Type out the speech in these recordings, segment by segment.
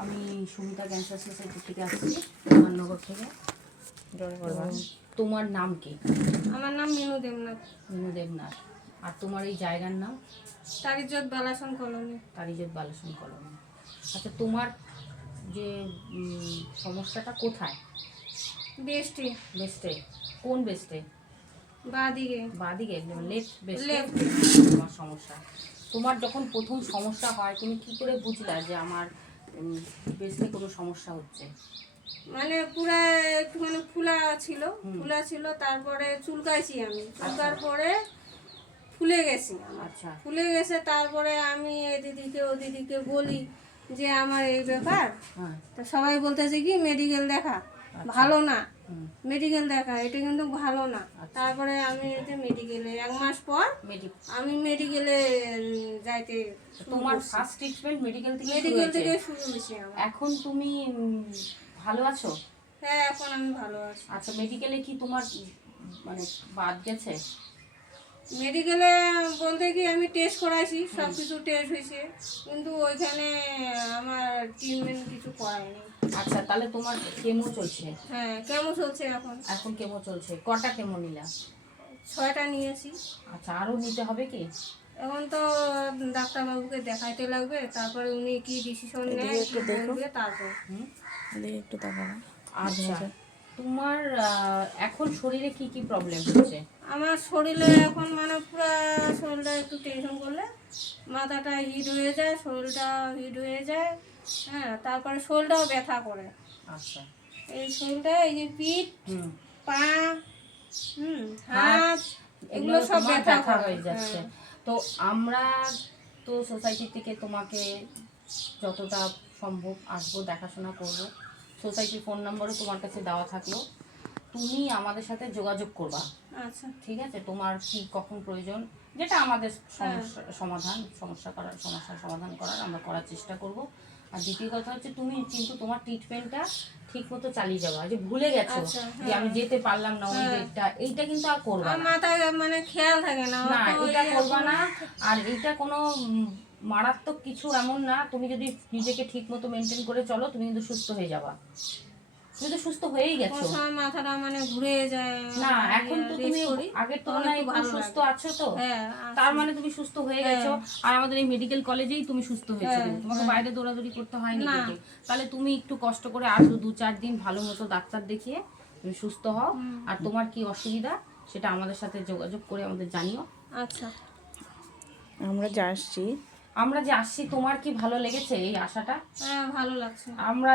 আমি Sumita cancer society থেকে আসছি, রামনগর থেকে। তোমার নাম কি? আমার নাম মিনু দেবনাথ। মিনু দেবনাথ। আর তোমার এই জায়গার নাম? তারিজত বালাসন কলোনি। তারিজত বালাসন কলোনি। আচ্ছা, তোমার যে সমস্যাটা কোথায়? বেস্টে। বেস্টে? কোন বেস্টে? বাদিকে। বাদিকে, লেফট বেস্টে লেফট। তোমার সমস্যা। তোমার যখন প্রথম সমস্যা হয় তুমি কি করে বুঝলা যে আমার বেস্টে কোনো সমস্যা হচ্ছে? মানে পুরা একটু মানে ফুলা ছিল, তারপরে চুলকাইছি আমি, চুলকার পরে ফুলে গেছি। আচ্ছা। ফুলে গেছে, তারপরে আমি এ দিদিকে ও দিদিকে বলি যে আমার এই ব্যাপার। হ্যাঁ। তা সবাই বলতেছে কি মেডিকেল দেখা, ভালো না, মেডিকেল দেখা, এটা কিন্তু ভালো না। তারপরে আমি মেডিকেলে 1 মাস পর আমি মেডিকেলে যাইতে। তোমার ফার্স্ট ট্রিটমেন্ট মেডিকেল থেকে শুরু হয়েছে আমার। এখন তুমি ভালো আছো? হ্যাঁ, এখন আমি ভালো আছি। আচ্ছা, মেডিকেলে কি তোমার মানে বাদ গেছে? মেডিকেলে বলতে কি আমি টেস্ট করাইছি, সব কিছু টেস্ট হয়েছে, কিন্তু ওইখানে আমার ট্রিটমেন্ট কিছু করায়নি। আচ্ছা, তাহলে তোমার কেমো চলছে? হ্যাঁ, কেমো চলছে এখন। এখন কেমো চলছে। কটা কেমো নিলা? 6টা নিয়েছি। আচ্ছা, আরও নিতে হবে কি? এখন তো ডাক্তারবাবুকে দেখাইতে লাগবে, তারপরে উনি কি ডিসিশন নেয় কি বলবে তারপর। একটু দেখাবো। আচ্ছা, তোমার এখন শরীরে কি কি প্রবলেম হচ্ছে? আমার শরীরে এখন মানে পুরো শরীরটা একটু টেনশন করলে মাথাটা হিট হয়ে যায়, শরীরটা হিট হয়ে যায়। হ্যাঁ, তারপরে শরীরটাও ব্যথা করে। আচ্ছা। এই শরীরটা, এই যে পিঠ, পা, হাত, এগুলো সব ব্যথা হয়ে যাচ্ছে। তো আমরা তো সোসাইটি থেকে তোমাকে যতটা সম্ভব আসবো, দেখাশোনা করব। সোসাইটির ফোন নাম্বারও তোমার কাছে দেওয়া থাকলো, তুমি আমাদের সাথে যোগাযোগ করবা। আচ্ছা, ঠিক আছে? তোমার কি কখন প্রয়োজন, যেটা আমাদের সমস্যার সমাধান করার আমরা করার চেষ্টা করব। আর দ্বিতীয় কথা হচ্ছে তুমি কিন্তু তোমার ট্রিটমেন্টটা ঠিক মতো চালিয়ে যাবা। যে ভুলে গেছো যে আমি যেতে পারলাম না ওই ডেটটা, এইটা কিন্তু আর করবা না। মাথায় মানে খেয়াল থাকে না, না, এটা করবা না। আর এইটা কোনো মারাত্মক কিছু এমন না। তুমি যদি নিজেকে ঠিক মতো মেনটেন করে চলো, তুমি কিন্তু সুস্থ হয়ে যাবা। তুমি তো সুস্থ হয়েই গেছো। মাথাটা মানে ঘুরে যায় না, এখন তো তুমি আগের তুলনায় একটু সুস্থ আছো তো, তার মানে তুমি সুস্থ হয়ে গেছো। আর আমাদের এই মেডিকেল কলেজেই তুমি সুস্থ হয়েছো, তোমাকে বাইরে দৌড়াদৌড়ি করতে হয়নি কিন্তু। তাহলে তুমি একটু কষ্ট করে আর 2-4 দিন ভালো মতো ডাক্তার দেখিয়ে তুমি সুস্থ হও। আর তোমার কি অসুবিধা সেটা আমাদের সাথে যোগাযোগ করে আমাদের জানিও। আচ্ছা, আমরা যে আসছি তোমার কি ভালো লেগেছে এই আশাটা? হ্যাঁ, ভালো লাগছে। আমরা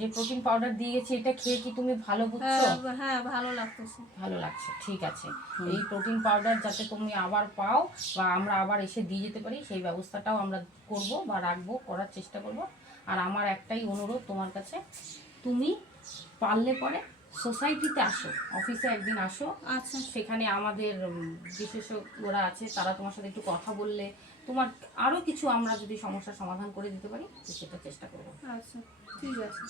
যে প্রোটিন পাউডার দিয়ে গেছি, এটা খেয়ে কি তুমি ভালো বুঝছো? হ্যাঁ, ভালো লাগতেছে। ভালো লাগছে, ঠিক আছে। এই প্রোটিন পাউডার যাতে তুমি আবার পাও বা আমরা আবার এসে দিয়ে যেতে পারি, সেই ব্যবস্থাটাও আমরা করব বা রাখবো, করার চেষ্টা করব। আর আমার একটাই অনুরোধ তোমার কাছে, তুমি পারলে পরে সোসাইটিতে আসো, অফিসে একদিন আসো। আচ্ছা, সেখানে আমাদের বিশেষজ্ঞরা আছে, তারা তোমার সাথে একটু কথা বললে তোমার আরও কিছু আমরা যদি সমস্যার সমাধান করে দিতে পারি সেটা চেষ্টা করবো। আচ্ছা, ঠিক আছে।